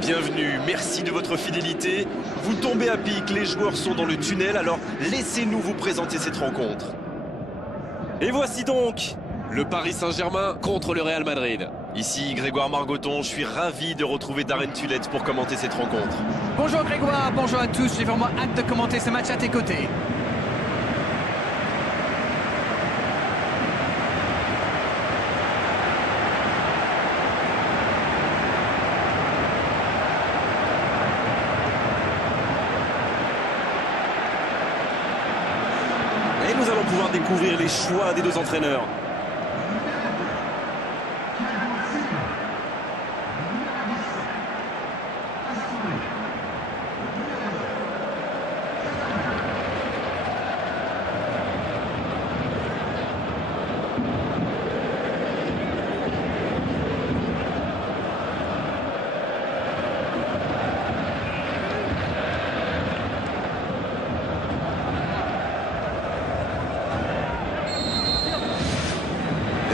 Bienvenue, merci de votre fidélité. Vous tombez à pic, les joueurs sont dans le tunnel, alors laissez-nous vous présenter cette rencontre. Et voici donc le Paris Saint-Germain contre le Real Madrid. Ici Grégoire Margoton, je suis ravi de retrouver Darren Tulette pour commenter cette rencontre. Bonjour Grégoire, bonjour à tous, j'ai vraiment hâte de commenter ce match à tes côtés. Et nous allons pouvoir découvrir les choix des deux entraîneurs.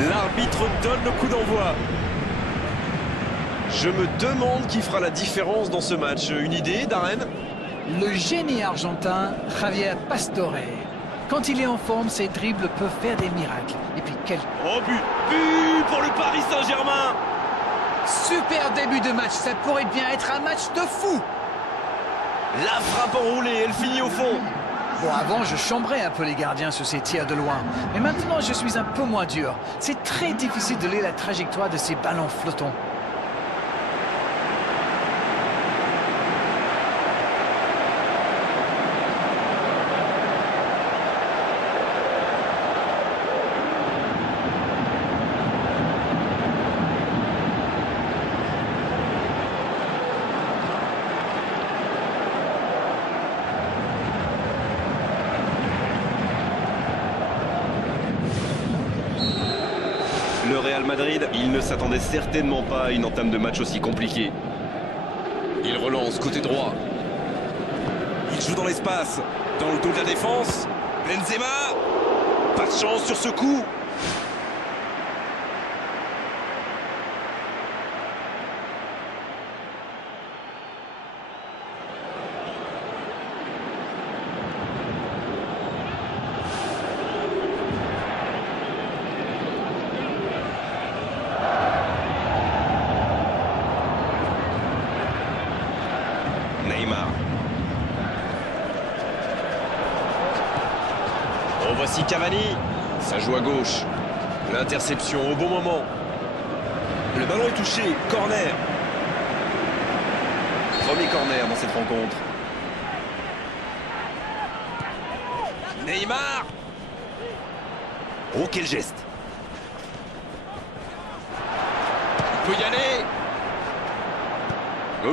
L'arbitre donne le coup d'envoi. Je me demande qui fera la différence dans ce match. Une idée, Darren? Le génie argentin, Javier Pastore. Quand il est en forme, ses dribbles peuvent faire des miracles. Et puis quel... Oh, but pour le Paris Saint-Germain! Super début de match, ça pourrait bien être un match de fou. La frappe enroulée, elle finit au fond. Bon, avant, je chambrais un peu les gardiens sur ces tirs de loin. Mais maintenant, je suis un peu moins dur. C'est très difficile de lire la trajectoire de ces ballons flottants. Le Real Madrid, il ne s'attendait certainement pas à une entame de match aussi compliquée. Il relance côté droit. Il joue dans l'espace, dans le dos de la défense. Benzema, pas de chance sur ce coup. Neymar. Oh, voici Cavani. Ça joue à gauche. L'interception au bon moment. Le ballon est touché. Corner. Premier corner dans cette rencontre. Neymar. Oh, quel geste. Il peut y aller.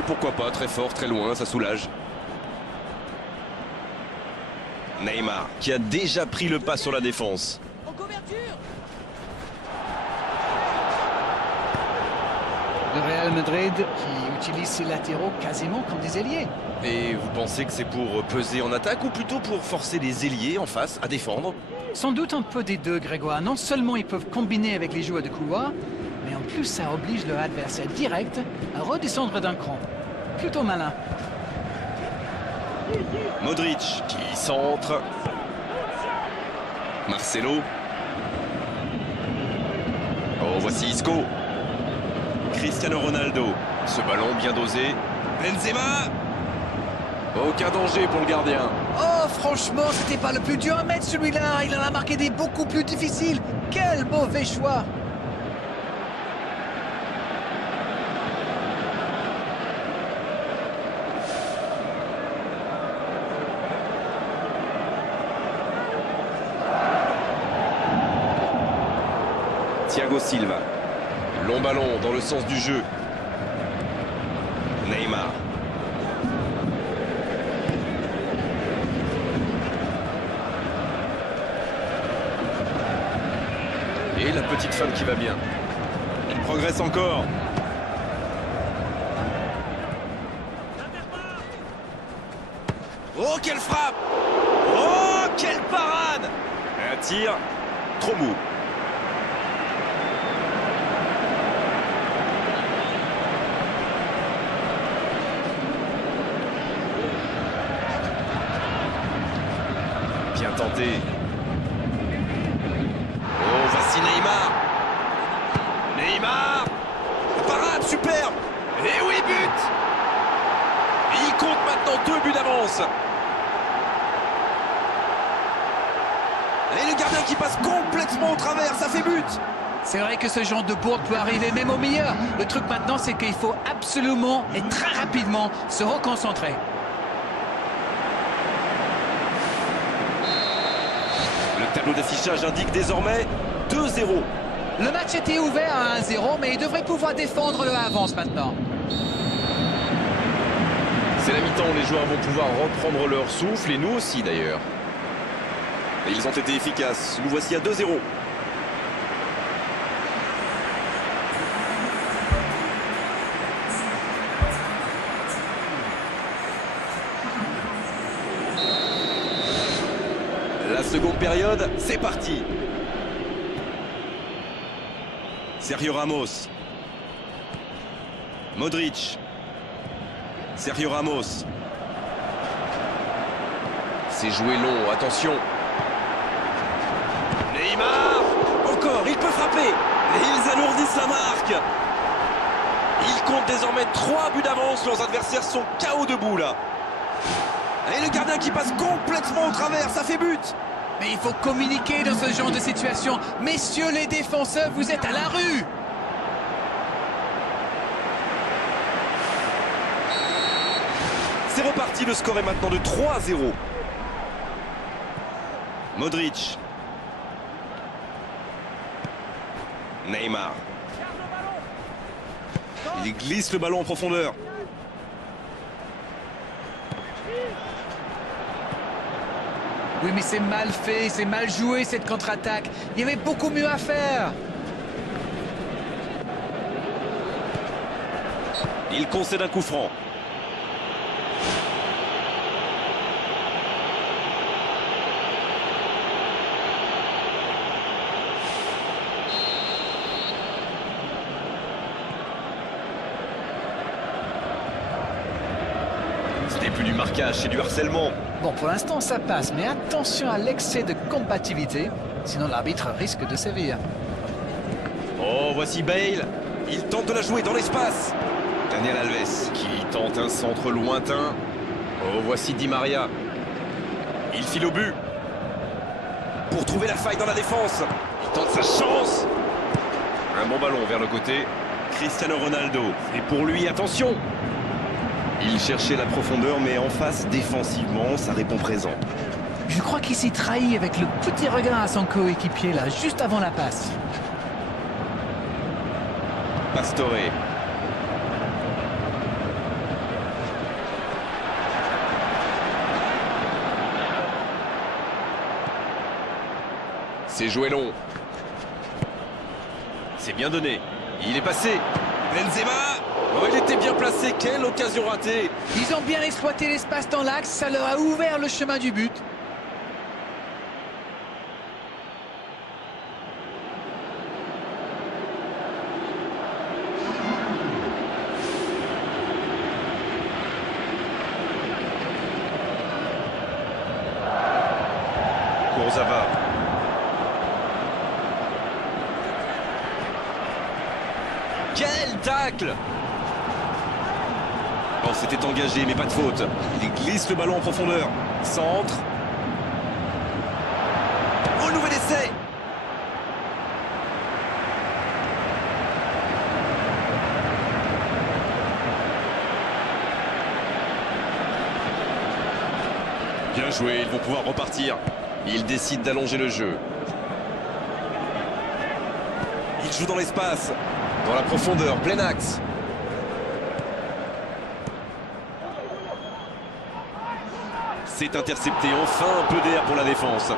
Pourquoi pas, très fort, très loin, ça soulage. Neymar, qui a déjà pris le pas sur la défense. En couverture. Le Real Madrid qui utilise ses latéraux quasiment comme des ailiers. Et vous pensez que c'est pour peser en attaque ou plutôt pour forcer les ailiers en face à défendre? Sans doute un peu des deux, Grégoire. Non seulement ils peuvent combiner avec les joueurs de couloir, mais en plus ça oblige leur adversaire direct à redescendre d'un cran. Plutôt malin. Modric qui centre. Marcelo. Oh, voici Isco. Cristiano Ronaldo. Ce ballon bien dosé. Benzema. Aucun danger pour le gardien. Oh, franchement, c'était pas le plus dur à mettre celui-là. Il en a marqué des beaucoup plus difficiles. Quel mauvais choix. Thiago Silva. Long ballon dans le sens du jeu. Neymar. Et la petite femme qui va bien. Il progresse encore. Oh, quelle frappe! Oh, quelle parade! Un tir trop mou. tenté. Oh, voici Neymar. Neymar. Parade, superbe. Et oui, but. Et il compte maintenant 2 buts d'avance. Et le gardien qui passe complètement au travers, ça fait but. C'est vrai que ce genre de bourde peut arriver même au meilleur. Le truc maintenant, c'est qu'il faut absolument et très rapidement se reconcentrer. Le tableau d'affichage indique désormais 2-0. Le match était ouvert à 1-0, mais il devrait pouvoir défendre le avance maintenant. C'est la mi-temps où les joueurs vont pouvoir reprendre leur souffle, et nous aussi d'ailleurs. Et ils ont été efficaces. Nous voici à 2-0. La seconde période, c'est parti. Sergio Ramos. Modric. Sergio Ramos. C'est joué long, attention. Neymar. Encore, il peut frapper. Et ils alourdissent la marque. Ils comptent désormais 3 buts d'avance. Leurs adversaires sont KO debout là. Et le gardien qui passe complètement au travers, ça fait but. Mais il faut communiquer dans ce genre de situation. Messieurs les défenseurs, vous êtes à la rue. C'est reparti, le score est maintenant de 3-0. Modric. Neymar. Il glisse le ballon en profondeur. Oui, mais c'est mal fait, c'est mal joué cette contre-attaque. Il y avait beaucoup mieux à faire. Il concède un coup franc. Ce n'est plus du marquage, c'est du harcèlement. Bon, pour l'instant, ça passe, mais attention à l'excès de combativité, sinon l'arbitre risque de sévir. Oh, voici Bale. Il tente de la jouer dans l'espace. Daniel Alves qui tente un centre lointain. Oh, voici Di Maria. Il file au but. Pour trouver la faille dans la défense. Il tente sa chance. Un bon ballon vers le côté. Cristiano Ronaldo. Et pour lui, attention. Il cherchait la profondeur, mais en face, défensivement, ça répond présent. Je crois qu'il s'y trahit avec le petit regard à son coéquipier, là, juste avant la passe. Pastore. C'est joué long. C'est bien donné. Il est passé. Benzema. Oh, il était bien placé. Quelle occasion ratée. Ils ont bien exploité l'espace dans l'axe, ça leur a ouvert le chemin du but. Kurzawa. Quel tacle! Oh, c'était engagé, mais pas de faute. Il glisse le ballon en profondeur. Centre. Oh, nouvel essai! Bien joué, ils vont pouvoir repartir. Ils décident d'allonger le jeu. Il joue dans l'espace. Dans la profondeur, plein axe. C'est intercepté, enfin un peu d'air pour la défense.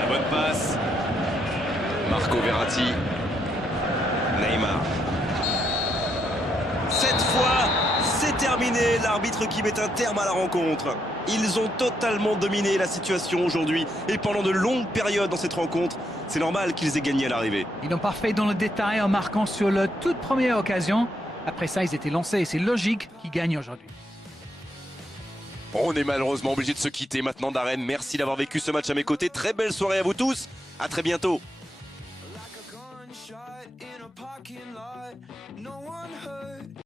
La bonne passe. Marco Verratti. Neymar. Cette fois, c'est terminé. L'arbitre qui met un terme à la rencontre. Ils ont totalement dominé la situation aujourd'hui. Et pendant de longues périodes dans cette rencontre, c'est normal qu'ils aient gagné à l'arrivée. Ils ont parfait dans le détail en marquant sur la toute première occasion. Après ça, ils étaient lancés et c'est logique qu'ils gagnent aujourd'hui. On est malheureusement obligé de se quitter maintenant, Darren. Merci d'avoir vécu ce match à mes côtés. Très belle soirée à vous tous. À très bientôt.